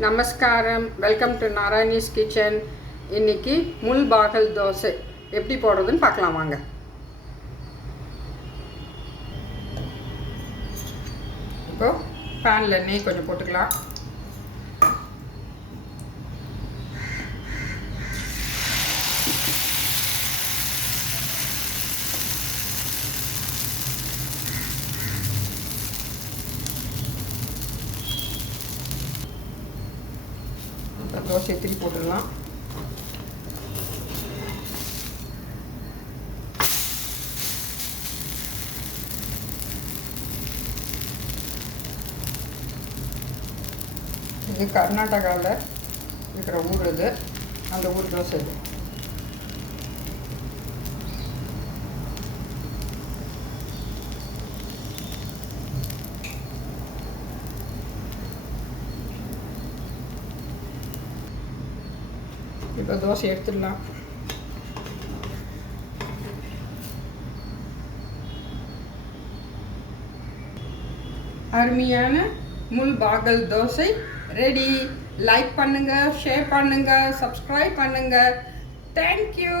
நமஸ்காரம். Welcome to Narayani's kitchen. இன்றைக்கி முள் பாகல் தோசை எப்படி போடுறதுன்னு பார்க்கலாம் வாங்க. இப்போது பேனில் நெய் கொஞ்சம் போட்டுக்கலாம். தோசை திருப்பி போட்டுடலாம். இது கர்நாடகாவில் இருக்கிற ஊர், இது அந்த ஊர் தோசை. இது இப்போ தோசை எடுத்துடலாம். அருமையான முள் பாகல் தோசை ரெடி. லைக் பண்ணுங்கள், ஷேர் பண்ணுங்கள், சப்ஸ்கிரைப் பண்ணுங்கள். தேங்க்யூ.